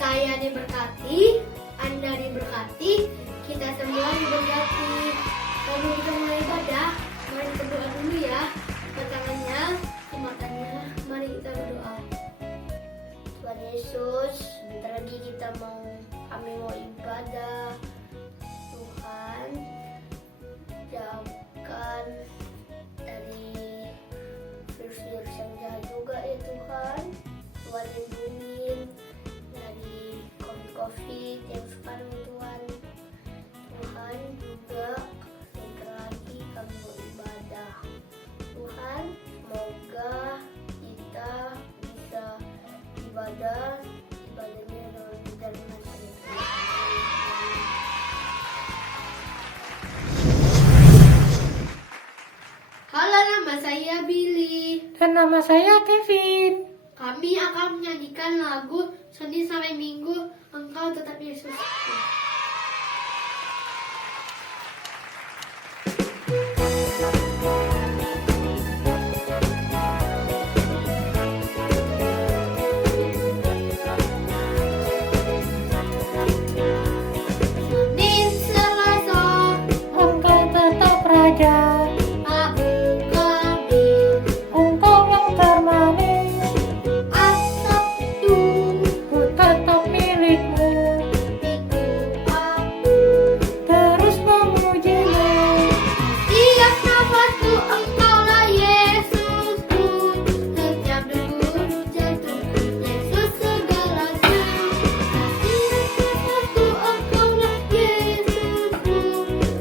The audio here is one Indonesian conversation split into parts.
Saya diberkati, Anda diberkati, kita semua diberkati. Kalau kita mulai ibadah, mari kita berdoa dulu ya. Tangannya, matanya, mari kita berdoa. Tuhan Yesus, sebentar lagi kami mau ibadah. Tuhan, jauhkan dari virus-virus yang jahat juga ya Tuhan. Tuhan lindungi dari COVID yang sekarang Tuhan. Tuhan juga sebentar lagi kami mau ibadah. Tuhan, semoga kita bisa ibadahnya dalam perjalanan ini. Halo, nama saya Billy. Dan nama saya Kevin. Kami akan menyanyikan lagu Senin sampai Minggu, Engkau Tetap Yesus. Senin, Selasa, Engkau tetap Raja, Rabu, Kamis, Engkau yang termanis, Sabtu, ku tetap milikmu, Minggu, aku. terus memujimu. Tiap nafasku Engkaulah Yesusku, setiap degup jantungku Yesus segalanya. Tiap nafasku Engkaulah Yesusku,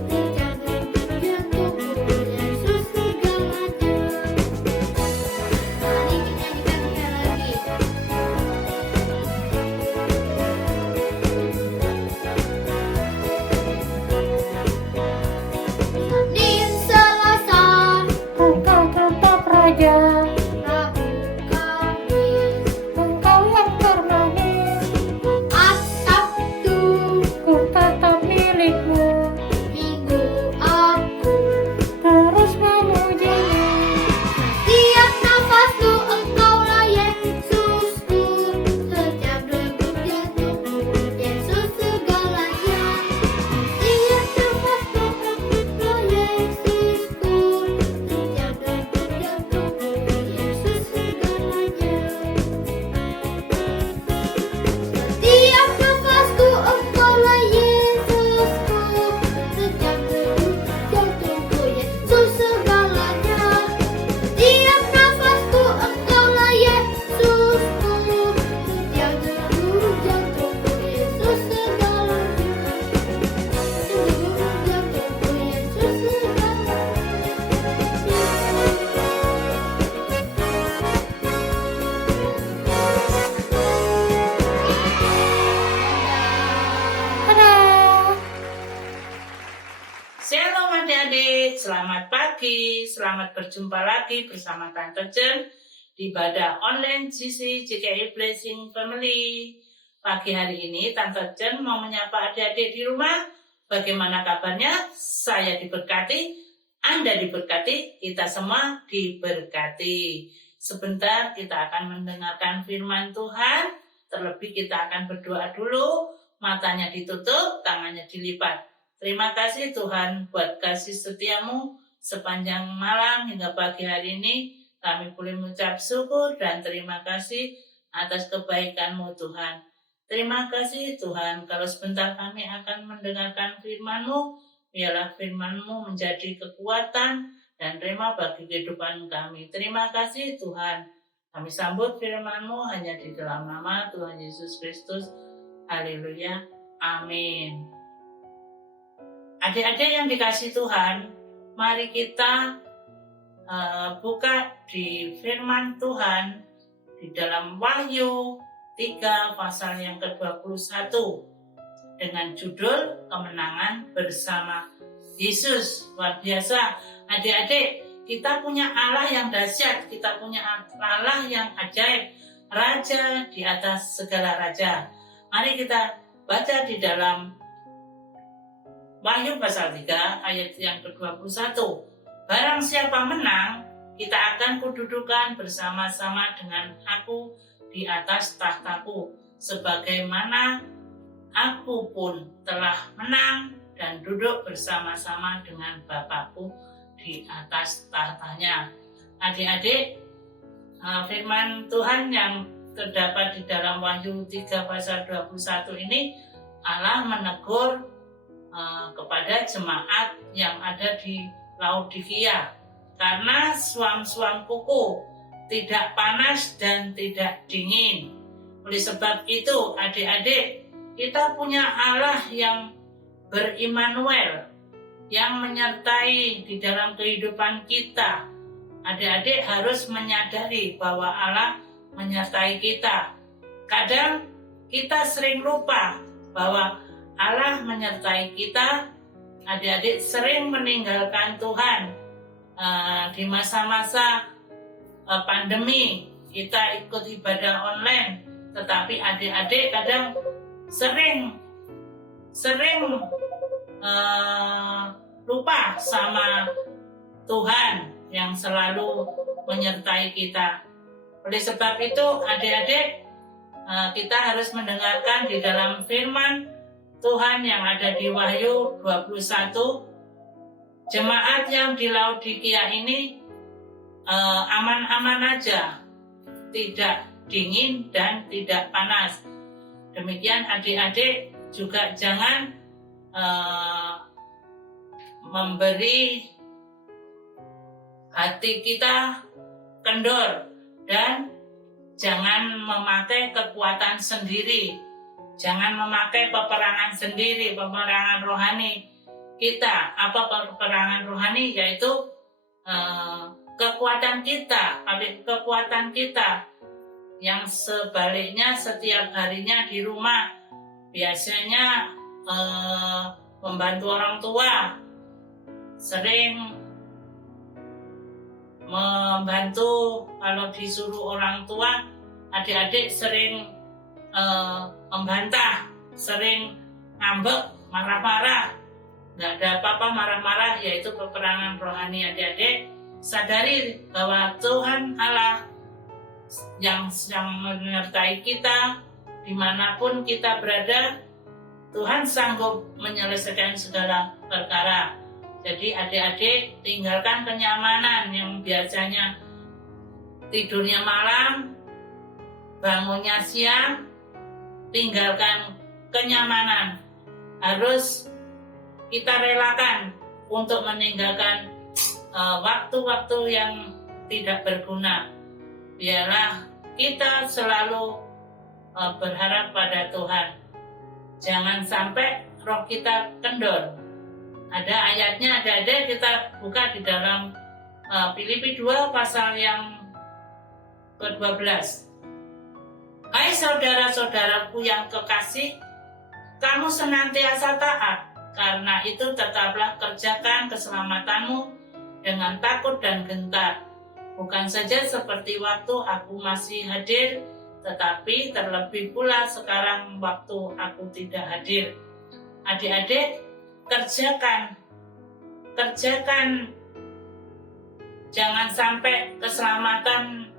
setiap degup jantungku Yesus segalanya. Mari kita nyanyikan sekali lagi. Senin, Selasa, Engkau tetap Raja, Rabu, Kamis, Engkau yang termanis, Sabtu, ku tetap milikmu, Minggu, aku. terus memujimu. Tiap nafasku Engkaulah Yesusku, setiap degup jantungku Yesus segalanya. Tiap nafasku Engkaulah Yesusku, setiap degup jantungku Yesus segalanya. Setiap nafasku Engkaulah Yesusku, setiap degup jantungku Yesus segalanya. Setiap nafasku Engkaulah Yesusku, setiap degup jantungku Yesus segalanya. Degup jantungku Yesus segalanya. Dadah. Shalom adik-adik, selamat pagi, selamat berjumpa lagi bersama Tante Jen di ibadah online GC GKI Blessing Family. Pagi hari ini Tante Jen mau menyapa adik-adik di rumah. Bagaimana kabarnya? Saya diberkati, Anda diberkati, kita semua diberkati. Sebentar kita akan mendengarkan firman Tuhan, terlebih kita akan berdoa dulu, matanya ditutup, tangannya dilipat. Terima kasih Tuhan buat kasih setiamu sepanjang malam hingga pagi hari ini. Kami boleh mengucap syukur dan terima kasih atas kebaikan-Mu Tuhan. Terima kasih Tuhan kalau sebentar kami akan mendengarkan firman-Mu. Biarlah firman-Mu menjadi kekuatan dan rema bagi kehidupan kami. Terima kasih Tuhan. Kami sambut firman-Mu hanya di dalam nama Tuhan Yesus Kristus. Haleluya. Amin. Adik-adik yang dikasih Tuhan, mari kita buka di firman Tuhan di dalam Wahyu 3 pasal yang ke-21 dengan judul Kemenangan Bersama Yesus. Luar biasa. Adik-adik, kita punya Allah yang dahsyat, kita punya Allah yang ajaib, Raja di atas segala raja. Mari kita baca di dalam Wahyu pasal 3 ayat yang ke-21. Barang siapa menang, kita akan kududukan bersama-sama dengan aku di atas tahtaku, sebagaimana aku pun telah menang dan duduk bersama-sama dengan Bapakku di atas tahtanya. Adik-adik, firman Tuhan yang terdapat di dalam Wahyu 3 pasal 21 ini, Allah menegur kepada jemaat yang ada di Laodikia, karena suam-suam kuku tidak panas dan tidak dingin. Oleh sebab itu, adik-adik, kita punya Allah yang ber-Immanuel, yang menyertai di dalam kehidupan kita. Adik-adik harus menyadari bahwa Allah menyertai kita. Kadang kita sering lupa bahwa Allah menyertai kita. Adik-adik sering meninggalkan Tuhan. Di masa-masa pandemi kita ikut ibadah online, tetapi adik-adik kadang sering lupa sama Tuhan yang selalu menyertai kita. Oleh sebab itu, adik-adik, kita harus mendengarkan di dalam firman Tuhan yang ada di Wahyu 21. Jemaat yang di Laodikia ini aman-aman aja, tidak dingin dan tidak panas. Demikian adik-adik juga jangan memberi hati kita kendor dan jangan memakai kekuatan sendiri, jangan memakai peperangan sendiri, peperangan rohani kita. Apa peperangan rohani? Yaitu kekuatan kita, kekuatan kita yang sebaliknya setiap harinya di rumah biasanya membantu orang tua, sering membantu. Kalau disuruh orang tua, adik-adik sering membantah, sering ngambek, marah-marah. Nggak ada apa-apa marah-marah, yaitu peperangan rohani. Adik-adik sadari bahwa Tuhan Allah yang menyertai kita dimanapun kita berada. Tuhan sanggup menyelesaikan segala perkara. Jadi adik-adik tinggalkan kenyamanan yang biasanya tidurnya malam, bangunnya siang. Tinggalkan kenyamanan. Harus kita relakan untuk meninggalkan waktu-waktu yang tidak berguna. Biarlah kita selalu berharap pada Tuhan. Jangan sampai roh kita kendor. Ada ayatnya, ada kita buka di dalam Filipi 2 pasal yang ke-12. Hai saudara-saudaraku yang kekasih, kamu senantiasa taat. Karena itu tetaplah kerjakan keselamatanmu dengan takut dan gentar. Bukan saja seperti waktu aku masih hadir, tetapi terlebih pula sekarang waktu aku tidak hadir. Adik-adik, kerjakan. Jangan sampai keselamatan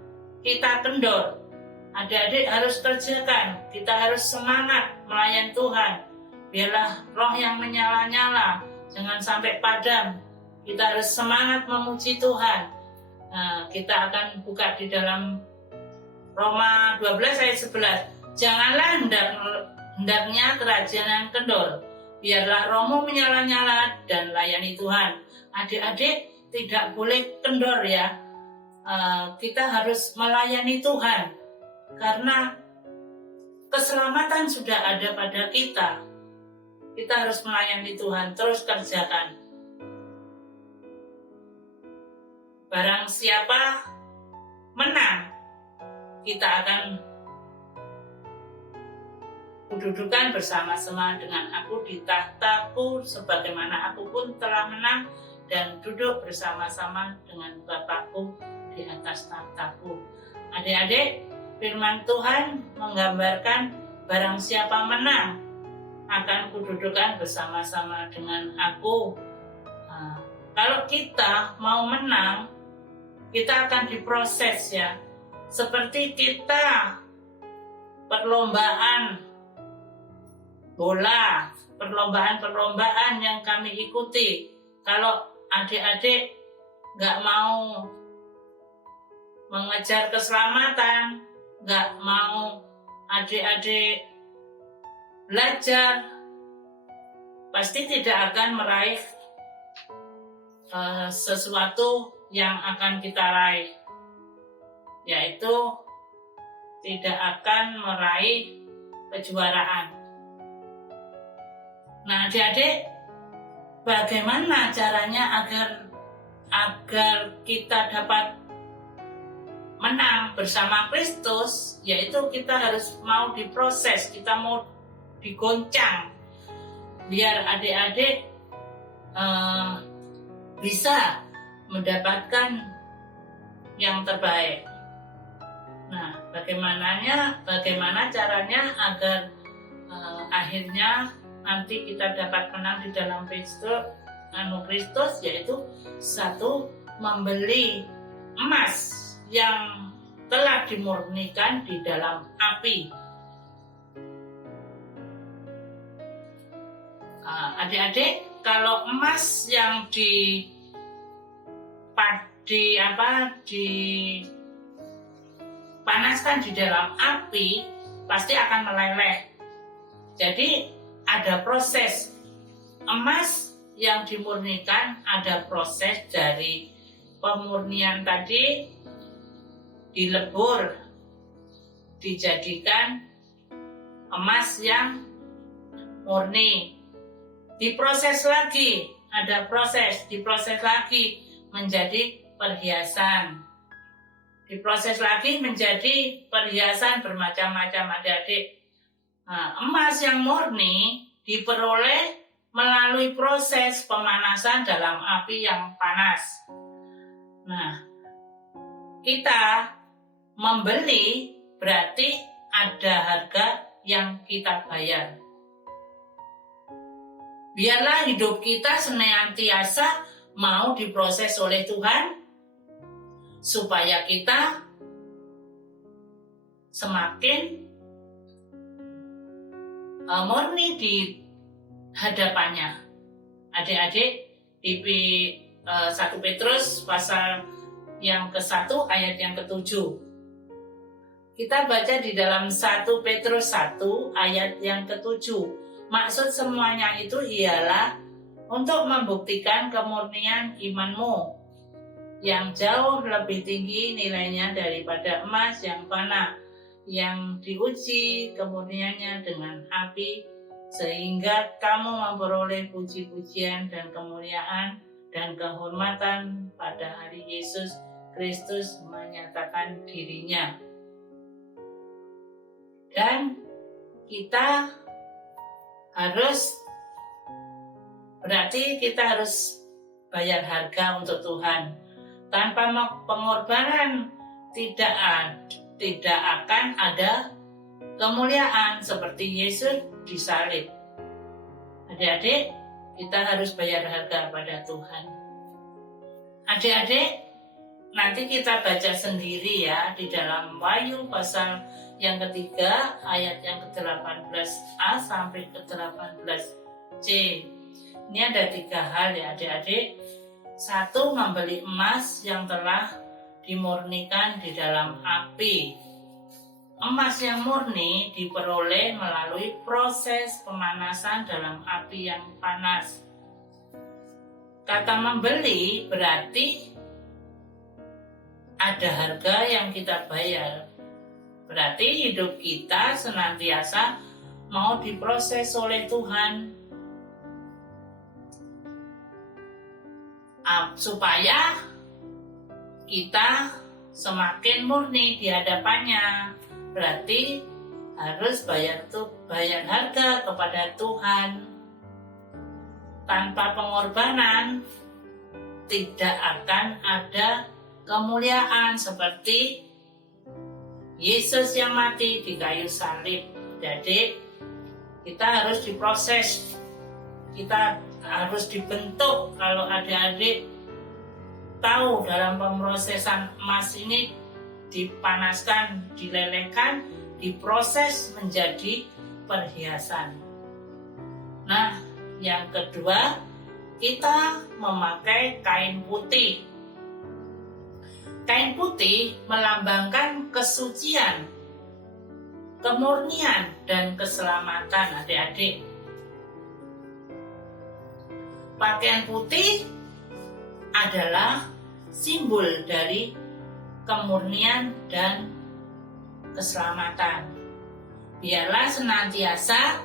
kita kendor. Adik-adik harus kerjakan. Kita harus semangat melayani Tuhan. Biarlah roh yang menyala-nyala, jangan sampai padam. Kita harus semangat memuji Tuhan. Kita akan buka di dalam Roma 12 ayat 11. Janganlah hendaknya kerajinan kendor. Biarlah rohmu menyala-nyala dan layani Tuhan. Adik-adik tidak boleh kendor ya. Kita harus melayani Tuhan. Karena keselamatan sudah ada pada kita. Kita harus melayani Tuhan, terus kerjakan. Barang siapa menang, kita akan kududukan bersama-sama dengan aku di tahtaku, sebagaimana aku pun telah menang dan duduk bersama-sama dengan Bapakku di atas tahtaku. Adik-adik, firman Tuhan menggambarkan barang siapa menang, akan kududukan bersama-sama dengan aku. Kalau kita mau menang, kita akan diproses ya. Seperti kita perlombaan bola, perlombaan yang kami ikuti. Kalau adik-adik nggak mau mengejar keselamatan, nggak mau adik-adik belajar, pasti tidak akan meraih sesuatu yang akan kita raih, yaitu tidak akan meraih kejuaraan. Nah, adik-adik, bagaimana caranya agar kita dapat menang bersama Kristus? Yaitu kita harus mau diproses, kita mau digoncang, biar adik-adik bisa mendapatkan yang terbaik. Nah, bagaimana caranya agar akhirnya nanti kita dapat menang di dalam Kristus, yaitu satu, membeli emas yang telah dimurnikan di dalam api. Adik-adik, kalau emas yang dipanaskan di dalam api pasti akan meleleh. Jadi ada proses. Emas yang dimurnikan, ada proses dari pemurnian tadi, dilebur, dijadikan emas yang murni. Diproses lagi, ada proses, diproses lagi menjadi perhiasan. Diproses lagi menjadi perhiasan bermacam-macam, adik-adik. Nah, emas yang murni diperoleh melalui proses pemanasan dalam api yang panas. Nah, kita membeli berarti ada harga yang kita bayar. Biarlah hidup kita senantiasa mau diproses oleh Tuhan, supaya kita semakin murni di hadapannya. Adik-adik, di 1 Petrus pasal yang ke-1 ayat yang ke-7. Kita baca di dalam 1 Petrus 1 ayat yang ke-7. Maksud semuanya itu ialah untuk membuktikan kemurnian imanmu yang jauh lebih tinggi nilainya daripada emas yang fana, yang diuji kemurniannya dengan api, sehingga kamu memperoleh puji-pujian dan kemuliaan dan kehormatan pada hari Yesus Kristus menyatakan dirinya. Dan kita harus bayar harga untuk Tuhan. Tanpa pengorbanan tidak akan ada kemuliaan seperti Yesus disalib. Adik-adik, kita harus bayar harga pada Tuhan. Adik-adik, nanti kita baca sendiri ya di dalam Wahyu pasal yang ketiga ayat yang ke-18a sampai ke-18c. Ini ada 3 hal ya adik-adik. 1, membeli emas yang telah dimurnikan di dalam api. Emas yang murni diperoleh melalui proses pemanasan dalam api yang panas. Kata membeli berarti ada harga yang kita bayar. Berarti hidup kita senantiasa mau diproses oleh Tuhan, supaya kita semakin murni di hadapannya. Berarti harus bayar harga kepada Tuhan. Tanpa pengorbanan tidak akan ada kemuliaan seperti Yesus yang mati di kayu salib. Jadi kita harus diproses, kita harus dibentuk. Kalau adik-adik tahu dalam pemrosesan emas ini dipanaskan, dilelehkan, diproses menjadi perhiasan. Nah, yang kedua, kita memakai kain putih. Kain putih melambangkan kesucian, kemurnian, dan keselamatan adik-adik. Pakaian putih adalah simbol dari kemurnian dan keselamatan. Biarlah senantiasa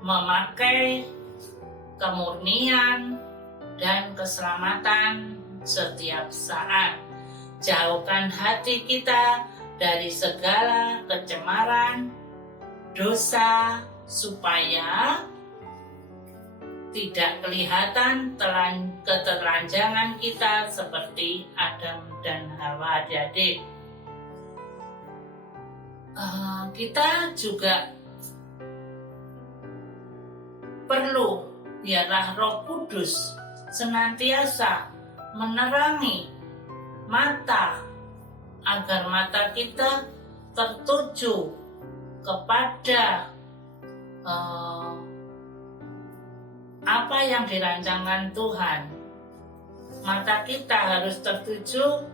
memakai kemurnian dan keselamatan setiap saat. Jauhkan hati kita dari segala kecemaran, dosa, supaya tidak kelihatan ketelanjangan kita seperti Adam dan Hawa, adik-adik. Kita juga perlu biarlah Roh Kudus senantiasa menerangi mata, agar mata kita tertuju kepada apa yang dirancangkan Tuhan. Mata kita harus tertuju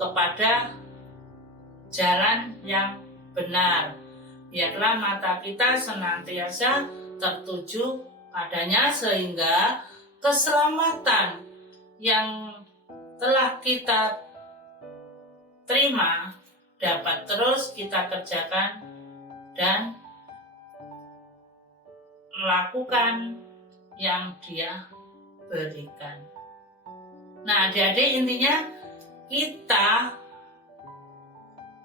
kepada jalan yang benar. Biarlah mata kita senantiasa tertuju padanya, sehingga keselamatan yang telah kita terima dapat terus kita kerjakan dan melakukan yang Dia berikan. Nah, adik-adik, intinya kita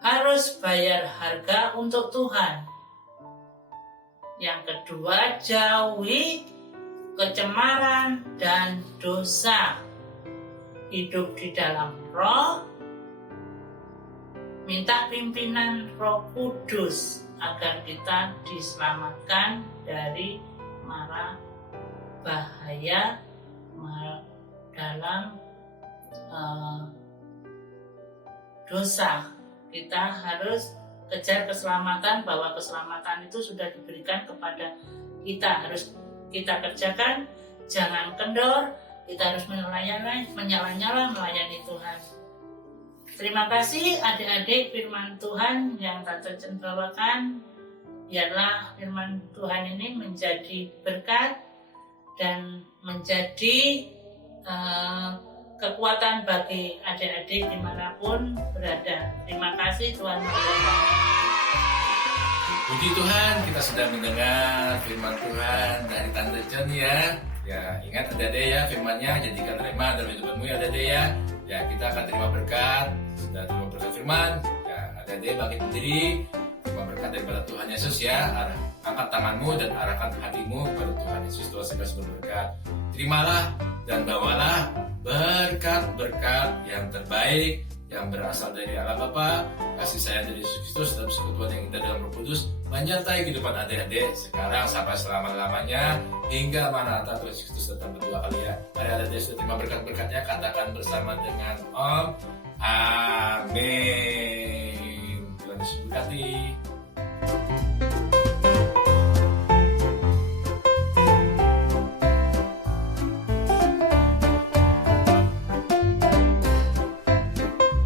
harus bayar harga untuk Tuhan. Yang kedua, jauhi kecemaran dan dosa. Hidup di dalam Roh, minta pimpinan Roh Kudus agar kita diselamatkan dari mara bahaya dalam dosa. Kita harus kejar keselamatan, bahwa keselamatan itu sudah diberikan kepada kita. Harus kita kerjakan, jangan kendor. Kita harus menyala-nyala melayani Tuhan. Terima kasih adik-adik, firman Tuhan yang Tante Jen bawakan. Biarlah firman Tuhan ini menjadi berkat dan menjadi kekuatan bagi adik-adik dimanapun berada. Terima kasih, Tuhan memberkati. Puji Tuhan, kita sudah mendengar firman Tuhan dari Tante Jen ya. Ya, ingat adik-adik ya, firman-Nya jadikan rema dalam hidupmu ya adik-adik ya. Ya, kita akan terima berkat. Sudah terima berkat firman. Ya, adik-adik bangkit berdiri, terima berkat daripada Tuhan Yesus ya. Angkat tanganmu dan arahkan hatimu kepada Tuhan Yesus, Tuhan segala sumber berkat. Terimalah dan bawalah berkat-berkat yang terbaik yang berasal dari Allah Bapa, kasih sayang dari Yesus Kristus, dan persekutuan yang indah dalam Roh Kudus menyertai kehidupan adik-adik sekarang sampai selama-lamanya hingga Maranatha Tuhan Yesus Kristus datang kedua kali ya. Mari adik-adik sudah terima berkat-berkatnya, katakan bersama dengan Om.